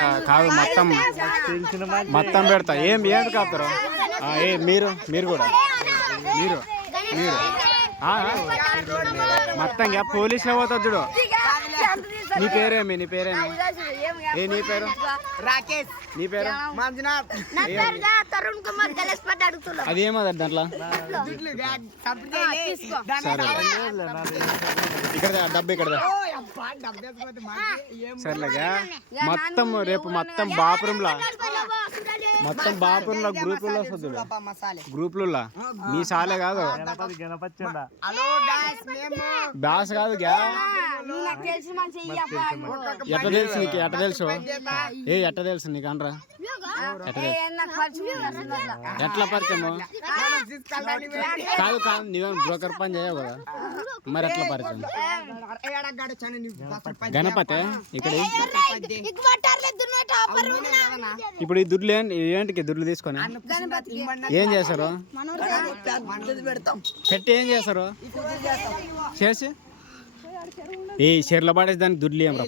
కాదు మొత్తం మొత్తం పెడతా. ఏం కాపుతారు? మీరు మీరు కూడా మీరు మీరు మొత్తం పోలీసులో పోతుంది చూడు. నీ పేరేమి? నీ పేరేమి? నీ పేరు? రాకేష్. నీ పేరు? మంజునాథ్. అదేమది దాంట్లో? ఇక్కడ డబ్బు ఇక్కడ సర్లేగా. మొత్తం రేపు మొత్తం బాపురంలా గ్రూపుల్లో వస్తుంది. గ్రూపులలో మీ సాలే కాదు, బాస్ కాదు. ఎట్లా తెలుసు నీకు? ఎట్లా తెలుసు? ఎట్లా తెలుసు నీకు? అనరా ఎట్లా పరిచయము? కాదు కాదు, నువ్వేం బ్రోకర్ పని చేయవు కదా, మరి ఎట్లా పరిచయం? గణపతి ఇక్కడ ఇప్పుడు ఈ దుడ్లు ఏంటికి దుడ్లు తీసుకొని ఏం చేస్తారు? పెట్టి ఏం చేస్తారు? చేసి ఏ చీరల పాడేసి దానికి దుడ్లు ఏం రా?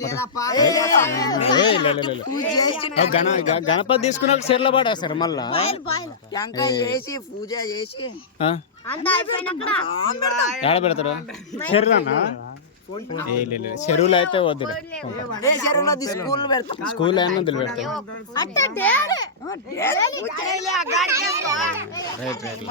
గణపతి తీసుకున్న చీరల పాడేస్తారు మళ్ళా. ఏడ పెడతారు? చెరువులన్నా? చెరువులు అయితే వద్దు, స్కూల్ అయినా వద్దులు పెడతారు. Right right.